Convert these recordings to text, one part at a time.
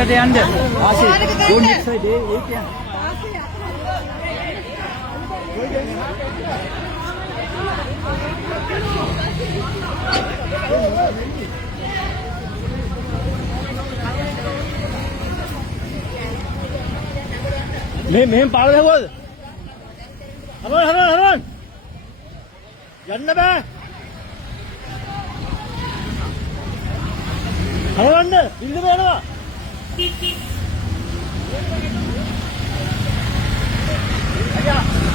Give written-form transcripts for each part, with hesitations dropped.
පැත්තට යන්න. ආසේ. go next side ඒ කියන්නේ. මෙහෙම පාර දැවුවද? හරවන්න. යන්න බෑ. හරවන්න. බිල්ලම යනවා.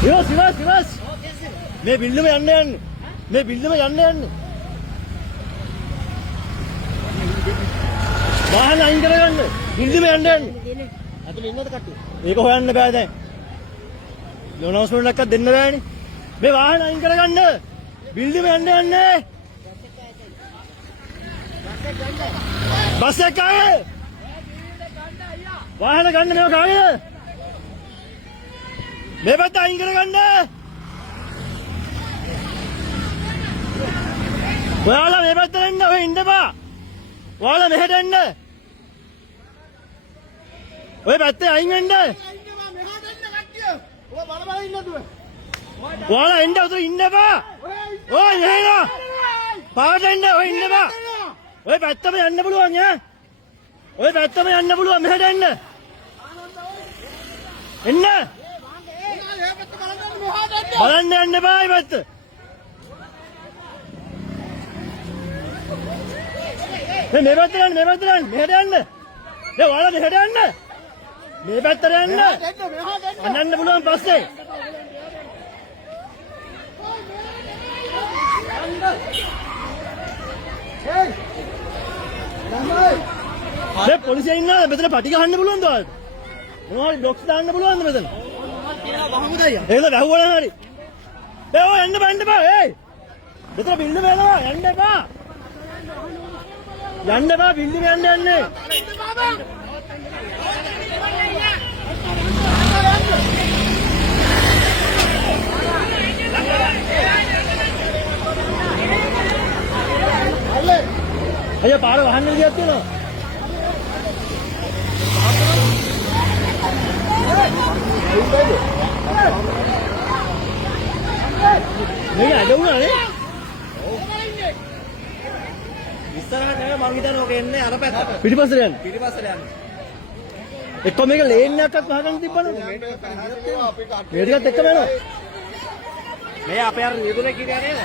ඉවස්. මේ බිල්ලම යන්න. මේ බිල්ලම යන්න. වාහන අයින් කරගන්න. බිල්ලම යන්න. අතල ඉන්නද කට්ටිය? මේක හොයන්න බෑ දැන්. ලොනවස්මන්ට් එකක් දෙන්න බෑනේ. මේ වාහන අයින් කරගන්න. බිල්ඩිම යන්නේ. බස් එක ආයේ. වාහන ගන්න මේක ආයේ. මේ පැත්ත අයින් කරගන්න. ඔයාලා මේ පැත්තට එන්න. ඔය ඉන්න බා. ඔයාලා මෙහෙට එන්න. ඔය පැත්තේ අයින් වෙන්න. ඔයාලා එන්න උතර ඉන්න බා. ඔය නේද? පාට එන්න ඔය ඉන්න බා. ඔය පැත්තම යන්න පුළුවන් ඈ. ඔය පැත්තම යන්න පුළුවන් මෙහෙට එන්න. එන්න. බලන්න යන්න බා මේ පැත්ත. මේ පැත්තට යන්න. මෙහෙට යන්න. ඔයාලා මෙහෙට යන්න. මේ පැත්තට යන්න. අනන්න පුළුවන් පස්සේ. මේ පොලිසිය ඉන්නවා මෙතන පටි ගහන්න පුළුවන්ද ඔයාලට? මොනවද බ්ලොක්ස් දාන්න පුළුවන්ද මෙතන? ඒක වැහුවනම් හරි. ඒ ඔය එන්න බෑ. ඒ. මෙතන බිල්ල වෙනවා යන්න එපා. බිල්ල යන්නේ. අයියා පාර වහන්න විදියක් තියෙනවා. මේක අඩුණානේ. ඉස්සරහට නෙවෙයි මං හිතන්නේ ඔක එන්නේ අර පැත්තට. පිටිපස්සට යන්න. එක්ක මේක ලේන් එකක්වත් වහගන්න තිබ්බනේ. මේ ටිකත් එක්කම යනවා. මේ අපේ අර රියදුනේ කියන්නේ නේද?